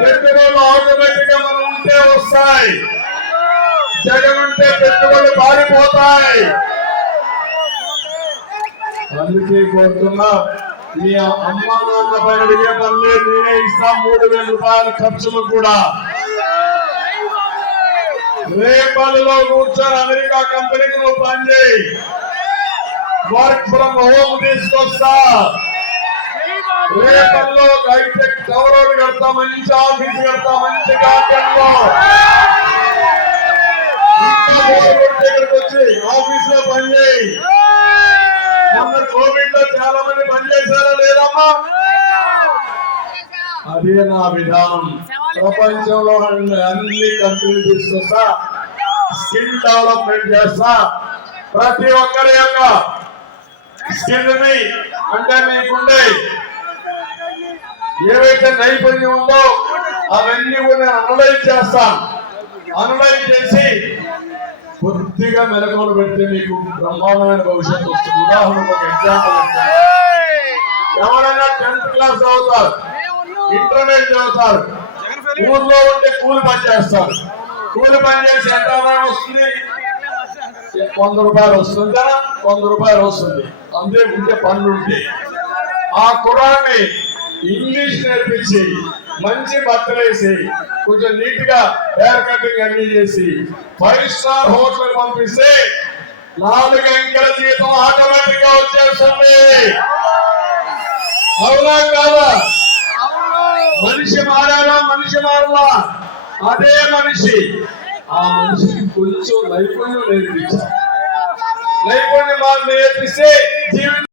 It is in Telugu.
పెట్టుబడులు ఆటోమేటిక్ గా మనం ఉంటే వస్తాయి. జగన్ ఉంటే పెట్టుబడులు పారిపోతాయి. అందుకే కోరుతున్నా, మీ అమ్మ నాన్న పైన అడిగే పని లేదు, నేనే ఇస్తాం 3,000 రూపాయల ఖర్చులు కూడా. రేపల్లిలో కూర్చొని అమెరికా కంపెనీకి నువ్వు పనిచేయి, వర్క్ ఫ్రమ్ హోమ్ తీసుకొస్తా. రేపల్లో హైటెక్ టవర్ రోడ్ కడతా, మంచి ఆఫీస్ కడతా, మంచి కాంట్రాక్ట్ లో ఇక్కడికి వచ్చి ఆఫీస్ లో పనిచేయి. మొన్న కోవిడ్ లో చాలా మంది పనిచేశారా లేదమ్మా? అదే నా విధానం. ప్రపంచంలో అన్ని కంపెనీలు తీసుకొస్తా, స్కిల్ డెవలప్మెంట్ చేస్తా. ప్రతి ఒక్కరి యొక్క స్కిల్ ని, అంటే మీకుండే ఏవైతే నైపుణ్యం ఉందో అవన్నీ కూడా అనలైజ్ చేస్తాం. అనలైజ్ చేసి కొద్దిగా మెలకువలు పెడితే మీకు బ్రహ్మాండమైన భవిష్యత్తు వస్తుంది. ఉదాహరణకు ఒక ఎగ్జాంపుల్, ఎవరైనా 10th క్లాస్ చదువుతారు, ఇంటర్మీడియట్ చదువుతారు, ఊర్లో ఉంటే కూలి పని చేస్తారు. కూలి పని చేసి ఎంత ఆదాయం వస్తుంది? 100 రూపాయలు వస్తుంది కదా, 100 రూపాయలు వస్తుంది. అంతే ఉంటే పనులు ఉంటే ఆ కుర్రాన్ని ఇంగ్లీష్ నేర్పించి, మంచి బట్టలు వేసి, కొంచెం నీట్ గా హెయిర్ కటింగ్ అన్ని చేసి 5 స్టార్ హోటల్ పంపిస్తే 4 అంకెల జీతం ఆటోమేటిక్ గా వచ్చేస్తుంది. అవునా కాదా? మనిషి మారాలా? మనిషి మారలా? అదే మనిషి. ఆ మనిషికి కొంచెం నైపుణ్యం నేర్పించాలి. నైపుణ్యం నేర్పిస్తే జీవితం